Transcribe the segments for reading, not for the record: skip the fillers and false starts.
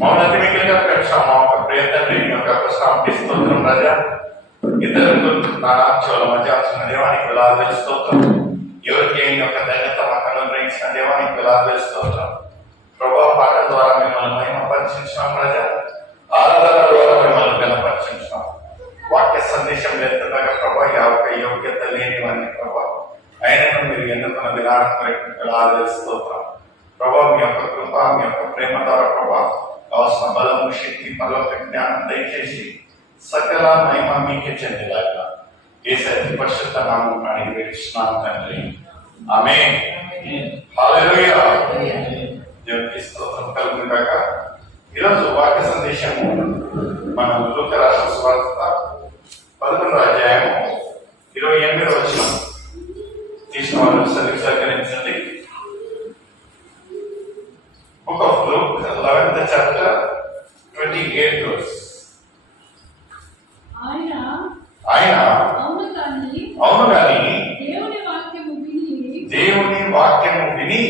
మౌనతి మిగిలిన మా యొక్క ప్రియ తండ్రి మీ యొక్క ప్రశ్నాంతి స్తోత్రం రాజా. ఇద్దరు నానాక్షల మధ్య వచ్చిన దేవానికి వేలాది స్తోత్రం. ఎవరికి ఏం యొక్క ధన్యత మాకు అనుగ్రహించిన దేవానికి వేలాది స్తోత్రం. ప్రభావ పాట ద్వారా మిమ్మల్ని మహిమపరిచించినాం రాజా. ఆరాధన ద్వారా మిమ్మల్ని గణపరిచించినాం. వాక్య సందేశం వెళ్తుండగా ప్రభా యొక్క యోగ్యత లేని వారిని ప్రభా అయినను మీరు ఎన్నుకున్న విధానం వేలాది స్తోత్రం. ప్రభా మీ యొక్క కృప మీ యొక్క ప్రేమ ద్వారా ప్రభా కావాల్సిన బలము శక్తి పరలోక జ్ఞానం దయచేసి సకల మహిమ మీకే చెందేలాగా యేసయ్య పరిశుద్ధ నామమున అడిగి వేడుచున్నాను తండ్రి. ఆమేన్. హల్లెలూయా. దేవునికి స్తోత్రం కలుగును గాక. ఈరోజు వాక్య సందేశము మనం లూకా రాసిన సువార్త 11వ అధ్యాయము 28వ వచనం తీసిన వాళ్ళు సహకరించండి. Book of Luke, 11th chapter, 28 verse. ఆయన అవును గాని దేవుని వాక్యము విని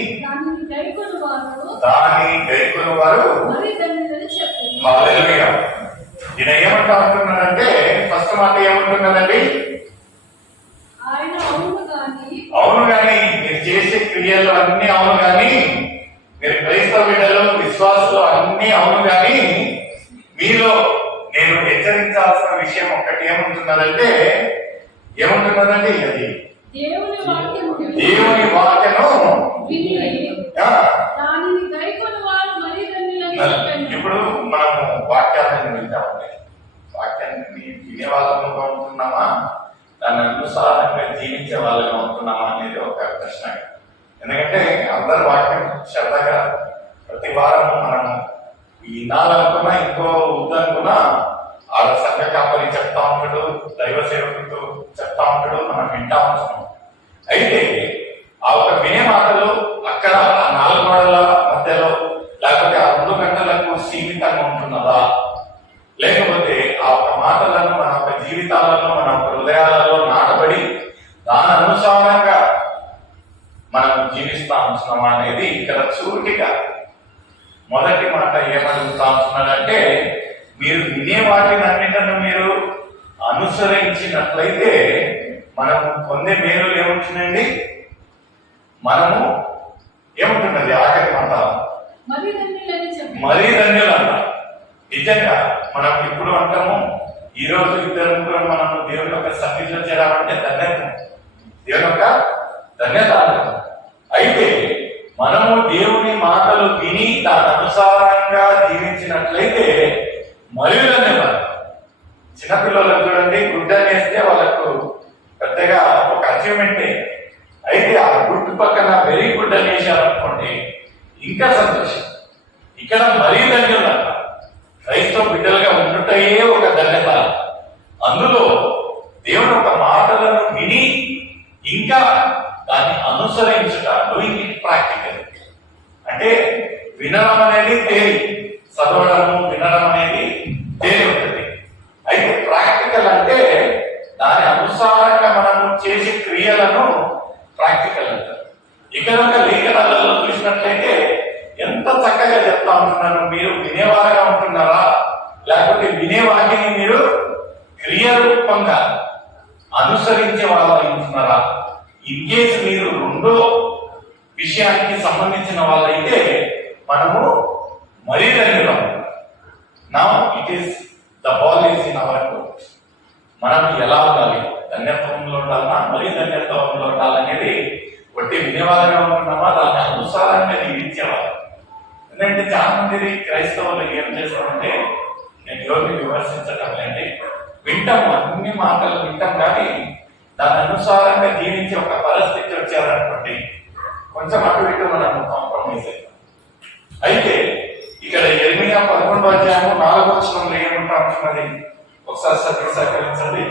దాన్ని గైకొను వారు హల్లెలూయా. ఈయన ఏమంటా ఉంటున్నాడంటే ఫస్ట్ మాట ఏమంటున్నాడండి? అవును గాని మీరు చేసే క్రియలు అన్ని అవును గాని, మీరు క్రైస్తవ బిడ్డలు విశ్వాసులు అన్ని అవును గాని, మీలో నేను హెచ్చరించాల్సిన విషయం ఒక్కటి ఏముంటున్నదంటే ఏముంటున్నదండి? అది దేవుని వాక్యను ఇప్పుడు మనము వాక్యాలను వింటామండి. వాక్యాన్ని వినే వాళ్ళగా ఉంటున్నామా, దాని అనుసారంగా జీవించే వాళ్ళగా ఉంటున్నామా అనేది ఒక ప్రశ్న. ఎందుకంటే అందరు వాక్యం శ్రద్ధగా ప్రతి వారం మనం వినాలనుకున్నా ఇంకో వద్దనుకున్నా ఆడ సంఘ కాపరి చెప్తా ఉంటాడు, దైవ సేవకుడు చెప్తా ఉంటాడు, మనం వింటా ఉంటున్నాం. అయితే ఆ ఒక వినే మాటలు అక్కడ ఆ 4 గోడల మధ్యలో లేకపోతే ఆ 2 గంటలకు సీమితంగా ఉంటున్నదా, లేకపోతే ఆ ఒక మాటలను మన ఒక జీవితాలలో మన ఒక హృదయాలలో నాటబడి దాని అనుసారంగా మనం జీవిస్తా ఉంటున్నామా అనేది ఇక్కడ సూటిగా మొదటి మాట ఏమడుగుతా ఉంటున్నాడంటే, మీరు వినే వాటిని అన్నింటిని మీరు అనుసరించినట్లయితే మనము పొందే మేలు ఏముంటుందండి? మనము ఏముంటున్నది? ఆఖరి మాట మరీ ధన్యులన్న. నిజంగా మనం ఇప్పుడు అంటాము, ఈ రోజు ఇద్దరు ముగ్గురు మనము దేవుని యొక్క సన్నిధిలో చేరాలంటే ధన్యత, దేవుని యొక్క ధన్యత. అయితే మనము దేవుని మాటలు విని దాని అనుసారంగా జీవించినట్లయితే మరియు ధన్యవాదాలు. చిన్నపిల్లలకు చూడండి, గుడ్డ వేస్తే వాళ్ళకు పెద్దగా ఒక అచీవ్మెంటే. అయితే ఆ గుడ్డు పక్కన వెరీ గుడ్ అనేసారనుకోండి, ఇంకా సంతోషం. ఇక్కడ మరీ ధన్యత. క్రైస్తవ బిడ్డలుగా ఉండుటయే ఒక ధన్యత. అందులో దేవుని ఒక మాటలను విని ఇంకా దాన్ని అనుసరించుట, డూయింగ్ ఇట్ ప్రాక్టికల్. అంటే వినడం అనేది తేలి, చదవడము వినడం అనేది తేలి ఉంటుంది. అయితే ప్రాక్టికల్ అంటే దాని అనుసారంగా మనము చేసే క్రియలను ప్రాక్టికల్ అంటారు. ఇక్కడ ఒక లేఖనాలలో చూసినట్లయితే ఎంత చక్కగా చెప్తా ఉంటున్నారు. మీరు వినేవారుగా ఉంటున్నారా, లేకపోతే వినే వాటిని మీరు క్రియారూపంగా అనుసరించే వాళ్ళు ఉంటున్నారా? ఇన్ కేసు మీరు రెండో విషయానికి సంబంధించిన వాళ్ళైతే మనము మరీ ధన్యులం. Now it is the ball is in our court. మనం ఎలా ఉండాలి? ధన్యత్వంలో ఉండాలన్నా మరీ ధన్యత్వంలో ఉండాలనేది ఒకటి వినేవాళ్ళగా ఉంటున్నామా, దాని అనుసారంగా జీవించేవాళ్ళు. ఎందుకంటే చాలా మంది క్రైస్తవులు ఏం చేస్తామంటే, నేను ఎవరిని విమర్శించటం లేండి, వింటాం, అన్ని మాటలు వింటాం, కానీ దాని అనుసారంగా జీవించే ఒక పరిస్థితి వచ్చారనుకోండి, కొంచెం అటు ఇటు మనం కాంప్రమైజ్ అవుతాం. అయితే ఇక్కడ యెర్మీయా 11వ అధ్యాయము 4వ వచనంలో ఏమంటా ఉంటున్నది? ఒకసారి సహకరించండి.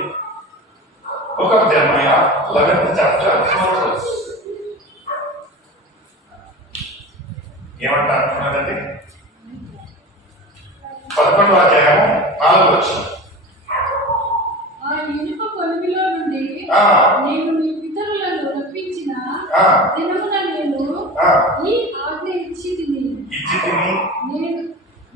ఒక యెర్మీయా 11th chapter 4th verse ఏమంటా అంటున్నదండి? 11వ అధ్యాయము 4వ వచనం. నేను మీ పితరులను రప్పించిన దినమున నేను ఈ ఆజ్ఞ ఇచ్చి తిని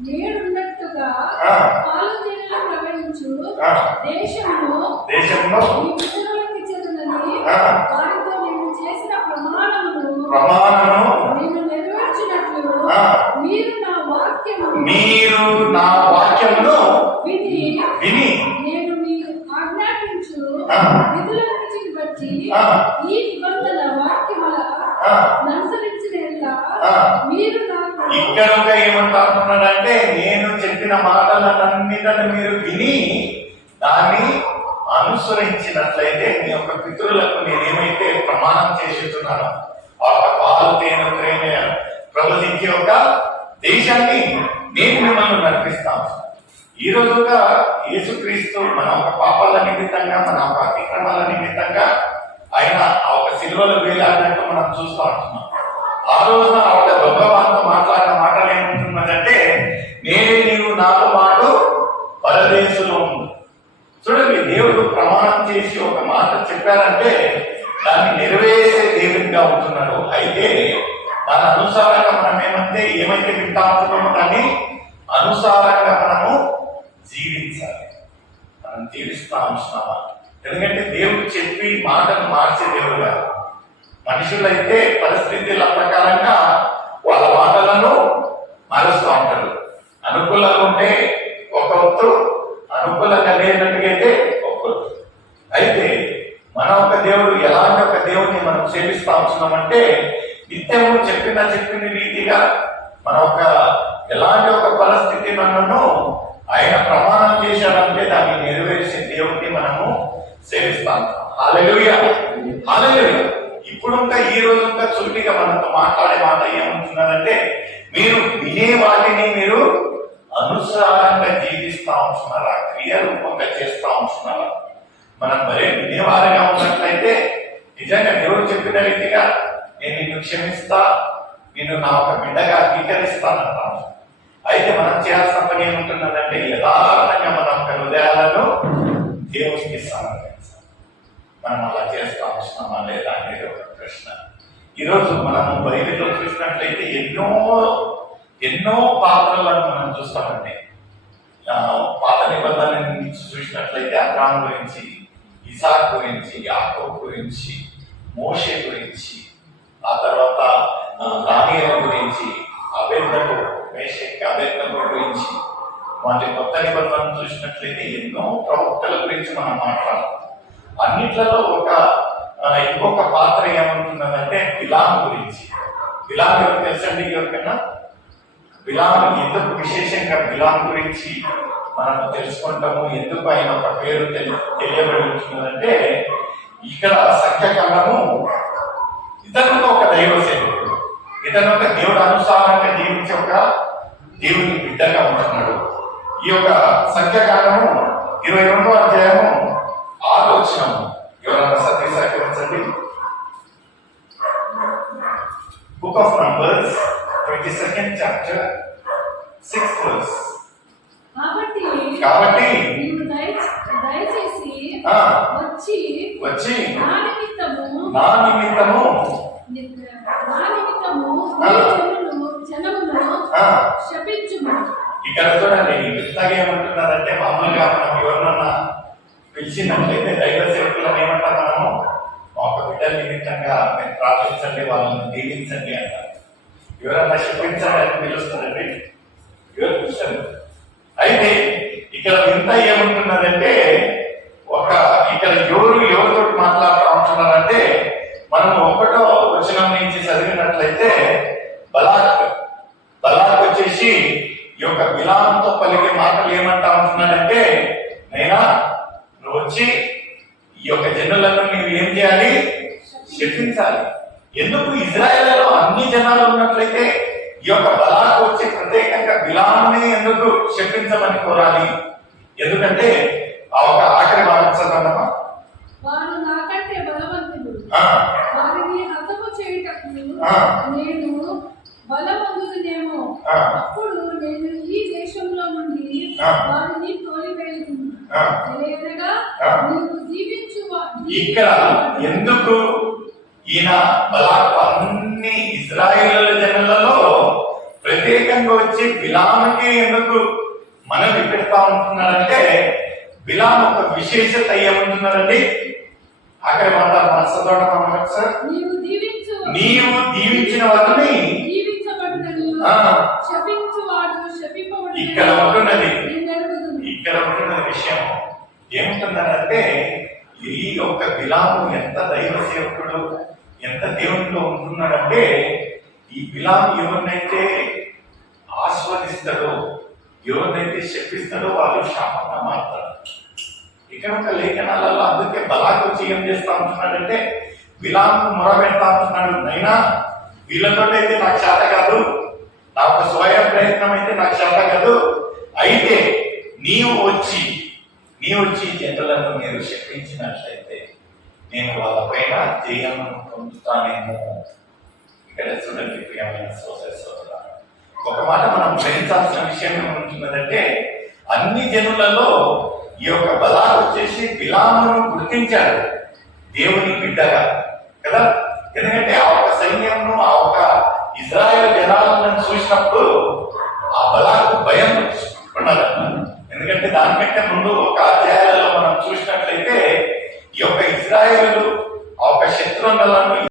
నేడున్నట్టుగా ఆ. పాలు తేనెలు ప్రవహించు ఆ. దేశమును దేశంలో నీ పితరులకు ఇచ్చేదనని ఆ. వారితో నేను చేసిన ప్రమాణమును ప్రమాణము నేను నెరవేర్చినట్లు ఆ. మీరు నా వాక్యమును మీరు నా వాక్యమును విని విని నేను మీకు ఆజ్ఞాపించు ఆ. విధులన్నిటిని బట్టి ఆ. ఈ నిబంధన వాక్యముల ఆ. అనుసరించిన ఎడల ఆ. మీరు నాకు ఇక్కడ ఒక ఏమంటున్నాడంటే నేను చెప్పిన మాటలన్నిటిని మీరు విని దాన్ని అనుసరించినట్లయితే మీ యొక్క పితరులకు నేనేమైతే ప్రమాణం చేస్తున్నానో ఆ యొక్క పాలు తేనె ప్రేమ ప్రవచించే ఒక దేశాన్ని నేను మిమ్మల్ని నడిపిస్తాను. ఈ రోజుగా యేసుక్రీస్తు మన ఒక పాపాల నిమిత్తంగా మన ఒక అతిక్రమాల నిమిత్తంగా ఆయన ఆ ఒక సిలువలో వేలాడినట్టు మనం చూస్తూ ఉంటున్నాం. ఆ రోజున ఆవిడ దొంగవారితో మాట్లాడిన మాటలు ఏముంటున్నదంటే నేనే నీవు నాతో పాటు పరదేశంలో ఉంది. చూడండి, దేవుడు ప్రమాణం చేసి ఒక మాట చెప్పారంటే దాన్ని నెరవేర్చే దేవుడిగా ఉంటున్నాడు. అయితే దాని అనుసారంగా మనం ఏమైతే వింటా ఉంటున్నామో దాన్ని అనుసారంగా మనము జీవించాలి. మనం జీవిస్తా ఉంటున్నామా? ఎందుకంటే దేవుడు చెప్పి మాటను మార్చే దేవుడు కాదు. మనుషులైతే పరిస్థితుల ప్రకారంగా వాళ్ళ మాటలను మారుస్తూ ఉంటారు. అనుకూలంగా ఉంటే ఒక వంతు, అనుకూలంగా లేనట్టుగైతే ఒక వంతు. అయితే మన ఒక దేవుడు ఎలాంటి ఒక దేవుడిని మనం సేవిస్తా ఉంటున్నామంటే నిత్యము చెప్పిన రీతిగా మన ఒక ఎలాంటి ఒక పరిస్థితి మనను ఆయన ప్రమాణం చేశాడంటే దాన్ని నెరవేర్చే దేవుడిని మనము సేవిస్తాం. హల్లెలూయా, హల్లెలూయా. ఇప్పుడు ఇంకా ఈ రోజు ఇంకా చురుకుగా మనతో మాట్లాడే మాట ఏమంటున్నారంటే మీరు వినే వాటిని మీరు అనుసారంగా జీవిస్తా ఉంటున్నారా, క్రియారూపంగా చేస్తా ఉంటున్నారా? మనం మరే వినేవారిగా ఉన్నట్లయితే నిజంగా దేవుడు చెప్పిన రీతిగా నేను నిన్ను క్షమిస్తా, నేను నా ఒక బిడ్డగా అంగీకరిస్తానంటాను. అయితే మనం చేయాల్సిన పని ఏముంటున్నదంటే యథార్థంగా మన ఒక హృదయాలను దేవుడికి సమర్పించాలి. మనం అలా చేస్తా ఉంటున్నామా లేదా అనేది ఒక ప్రశ్న. ఈరోజు మనము బైబిల్లో చూసినట్లయితే ఎన్నో పాత్రలను మనం చూస్తామండి. పాత నిబంధన నుంచి చూసినట్లయితే అబ్రాహాము గురించి, ఇసాక్ గురించి, యాకోబు గురించి, మోషే గురించి, ఆ తర్వాత దానియేలు గురించి, అబేద్నగో, మేషక్ అబేద్నగో గురించి, వాటి కొత్త నిబంధనలు చూసినట్లయితే ఎన్నో ప్రవక్తల గురించి మనం మాట్లాడతాం. అన్నిట్లలో ఇంకొక పాత్ర ఏమంటున్నదంటే బిలాం గురించి. బిలాం ఎవరు తెలుసండి? ఎవరికైనా బిలాం ఎందుకు విశేషంగా బిలాం గురించి మనం తెలుసుకుంటాము, ఎందుకు ఆయన ఒక పేరు తెలియబడి ఉంటున్నదంటే ఇక్కడ సంఖ్యాకాలము ఇతను ఒక దైవ సేవకుడు, ఇతను ఒక దేవుడు అనుసారంగా జీవించే ఒక దేవుని బిడ్డగా ఉంటున్నాడు. ఈ యొక్క సంఖ్యాకాలము 22వ అధ్యాయము 6వ వచనము ఎవరైనా సహకరించండి. Book of numbers 22nd chapter 6th verse. కాబట్టి నీవు దయచేసి వచ్చి నా నిమిత్తము జనమును శపించుము. ఇక్కడ చూడండి, ఇంతగా ఏమంటున్నారంటే మామూలుగా మనం ఎవరినన్నా పిలిచినట్లయితే దైవ సేవకులను ఏమంటాం మనము? ఒక బిడ్డల నిమిత్తంగా మీరు ప్రార్థించండి, వాళ్ళని దీవించండి అంటారు. ఎవరన్నా శపించండి అని పిలుస్తారండి, ఎవరు పిలుస్తారు? అయితే ఇక్కడ వింత ఏమంటున్నదంటే ఇక్కడ ఎవరితో మాట్లాడుతూ ఉంటున్నారంటే మనం 1వ వచనం నుంచి చదివినట్లయితే బలాక్ వచ్చేసి ఈ యొక్క బిలాముతో పలికే మాటలు ఏమంటా ఉంటున్నాడంటే నైనా నువ్వు వచ్చి ఈ యొక్క జనులను నువ్వు ఏం చేయాలి? శపించాలి. ఎందుకు? ఇజ్రాయేల్లో అన్ని జనాలు ఉన్నట్లయితే ఈ యొక్క బలాకు వచ్చి ప్రత్యేకంగా బిలాముని ఎందుకు శపించమని కోరాలి? ఎందుకంటే ఆ ఒక ఆఖరి భాగం చదవమ్మా. వారు నాకంటే బలవంతుడు, వారిని హతము చేయుటకు నేను బలవంతుడేమో, అప్పుడు నేను ఈ దేశంలో నుండి వారిని తోలివేయుదును. నీవు జీవించు. ఇక్కడ ఎందుకు ఈయన బలాకు అన్ని ఇజ్రాయేలు జనులలో ప్రత్యేకంగా వచ్చి వచ్చి బిలాముకి ఎందుకు మనవి పెడతా ఉంటున్నారంటే బిలాము ఒక విశేషత ఏముంటున్నారండి? అక్కడ మన సార్ నీవు దీవించిన వారిని ఇక్కడ ఉంటున్నది విషయం ఏముంటుందంటే ఈ యొక్క బిలాము ఎంత దైవ సేవకుడు, ఎంత దేవునిలో ఉంటున్నాడంటే ఈ బిలాము ఎవరినైతే ఆస్వాదిస్తాడో, ఎవరినైతే శపిస్తాడో వాళ్ళు శాపంగా మారుతారు. ఇక్కడ ఒక లేఖనాలలో అందుకే బలాకు వచ్చి ఏం చేస్తా ఉంటున్నాడంటే బిలాము మొరబెడతా ఉంటున్నాడు, నైనా వీళ్ళతో అయితే నాకు చేత కాదు, నా ఒక స్వయం ప్రయత్నం అయితే నాకు చేత కాదు, అయితే నీవు వచ్చి జనులను మీరు శపించినట్లయితే నేను వాళ్ళ పైన జయము పొందుతానేమో. ఇక్కడ చూడండి ప్రియమైన సోదర, ఒక మాట మనం గ్రహించాల్సిన విషయం ఏముంటున్నదంటే అన్ని జనులలో ఈ యొక్క బలాలు వచ్చేసి బిలామును గుర్తించాడు దేవుని బిడ్డగా కదా. ఎందుకంటే ఆ ఒక సైన్యంను, ఆ ఒక ఇజ్రాయెల్ జనాలను చూసినప్పుడు ఆ బలాకు భయం తెచ్చుకున్నారు. ఎందుకంటే దానికంటే ముందు ఒక అధ్యాయాలలో మనం చూసినట్లయితే ఈ యొక్క ఇజ్రాయేలు ఆ ఒక శత్రువులను